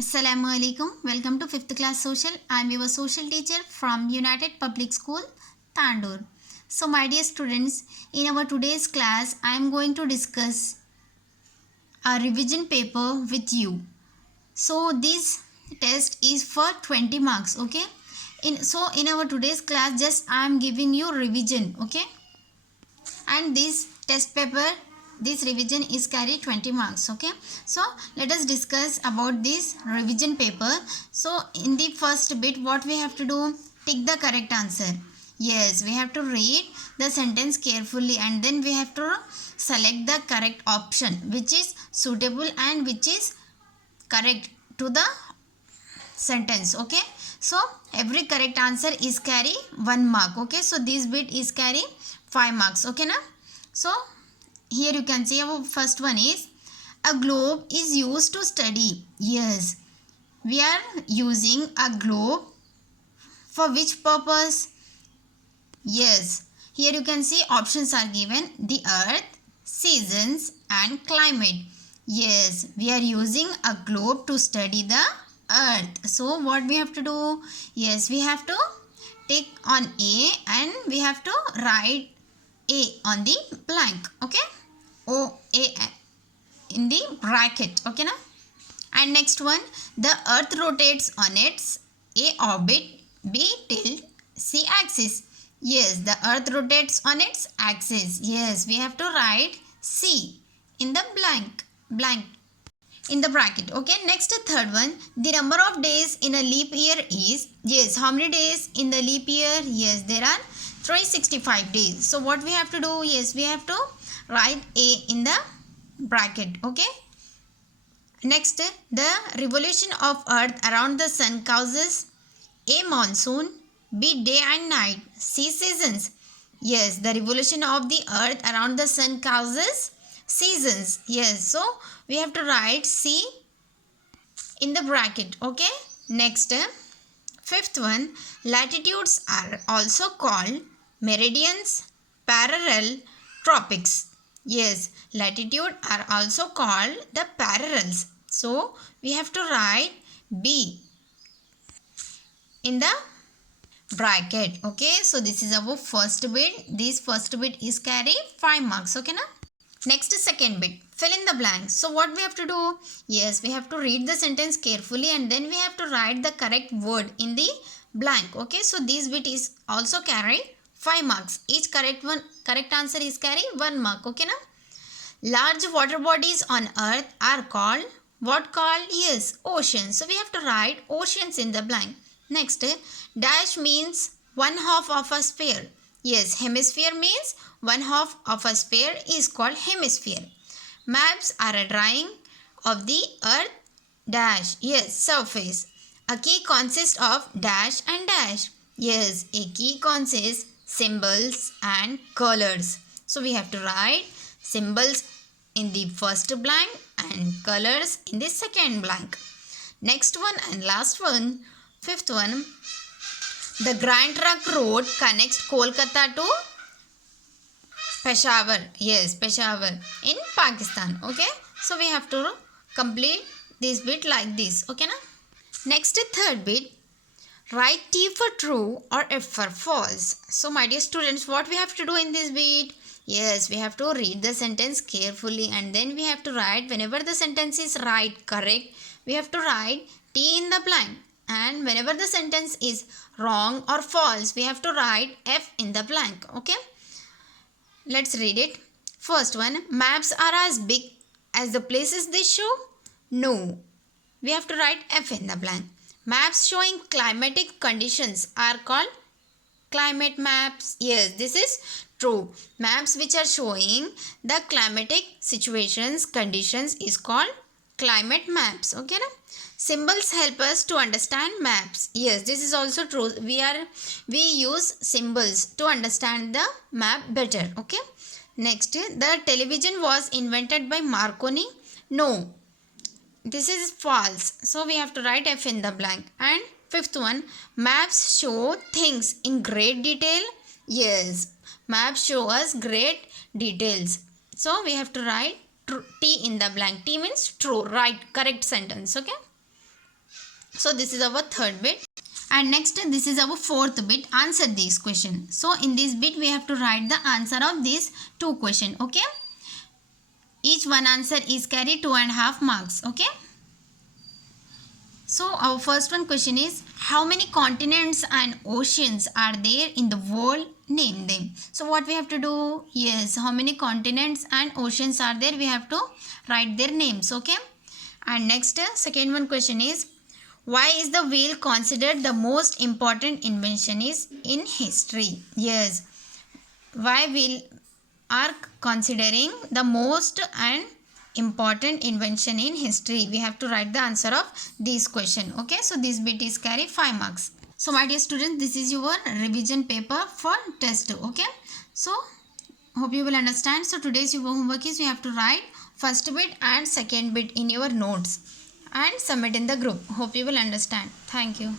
Assalamualaikum. Welcome to 5th class social. I am your social teacher from United Public School, Tandur. So my dear students, in our today's class, I am going to discuss a revision paper with you. So this test is for 20 marks, okay? In our today's class, just I am giving you revision, okay? And this test paper, this revision is carry 20 marks, okay? So let us discuss about this revision paper. So in the first bit, what we have to do, tick the correct answer. Yes, we have to read the sentence carefully and then we have to select the correct option which is suitable and which is correct to the sentence, okay? So every correct answer is carry 1 mark, okay? So this bit is carry 5 marks, okay na? So here you can see our first one is a globe is used to study. Yes, we are using a globe for which purpose? Yes, here you can see options are given: the earth, seasons and climate. Yes, we are using a globe to study the earth. So what we have to do? Yes, we have to tick on A and we have to write A on the blank, okay? A in the bracket, okay na? And next one, the earth rotates on its A orbit, B tilt, C axis. Yes, the earth rotates on its axis. Yes, we have to write C in the blank in the bracket, okay? Next, third one, the number of days in a leap year is, yes, how many days in the leap year? Yes, there are 365 days. So what we have to do? Yes, we have to write A in the bracket, okay? Next, the revolution of earth around the sun causes A monsoon, B day and night, C seasons. Yes, the revolution of the earth around the sun causes seasons. Yes, so we have to write C in the bracket, okay? Next, fifth one, latitudes are also called meridians, parallel, tropics. Yes, latitude are also called the parallels. So we have to write B in the bracket, okay? So this is our first bit. This first bit is carry 5 marks, okay na? Next, second bit, fill in the blanks. So what we have to do? Yes, we have to read the sentence carefully and then we have to write the correct word in the blank, okay? So this bit is also carry 5 marks. Each correct answer is carry 1 mark, okay na? Large water bodies on earth are called, what called? Yes, oceans. So we have to write oceans in the blank. Next, dash means 1/2 of a sphere. Yes, hemisphere means 1/2 of a sphere is called hemisphere. Maps are a drawing of the earth dash. Yes, surface. A key consists of dash and dash. Yes, a key consists symbols and colors. So we have to write symbols in the first blank and colors in the second blank. Next one and last one, fifth one, the Grand Trunk Road connects Kolkata to Peshawar. Yes, Peshawar in Pakistan, okay? So we have to complete this bit like this, okay na? Next, third bit, write T for true or F for false. So my dear students, what we have to do in this bit? Yes, we have to read the sentence carefully and then we have to write, whenever the sentence is right, correct, we have to write T in the blank. And whenever the sentence is wrong or false, we have to write F in the blank, okay? Let's read it. First one, maps are as big as the places they show? No. We have to write F in the blank. Maps showing climatic conditions are called climate maps. Yes, this is true. Maps which are showing the climatic situations, conditions is called climate maps. Okay na? Symbols help us to understand maps. Yes, this is also true. We use symbols to understand the map better. Okay. Next, the television was invented by Marconi. No, this is false. So we have to write F in the blank. And fifth one, maps show things in great detail. Yes, maps show us great details. So we have to write T in the blank. T means true, right, correct sentence, okay? So this is our third bit. And next, this is our fourth bit. Answer this question. So in this bit, we have to write the answer of these two questions. Okay. Each one answer is carry 2.5 marks. Okay. So our first one question is, how many continents and oceans are there in the world? Name them. So what we have to do? Yes, how many continents and oceans are there? We have to write their names. Okay. And next, second one question is, why is the whale considered the most important invention is in history? Yes, why whale are considering the most and important invention in history? We have to write the answer of this question. Okay, so this bit is carry 5 marks. So my dear students, this is your revision paper for test 2. Okay, so hope you will understand. So today's your homework is you have to write first bit and second bit in your notes and submit in the group. Hope you will understand. Thank you.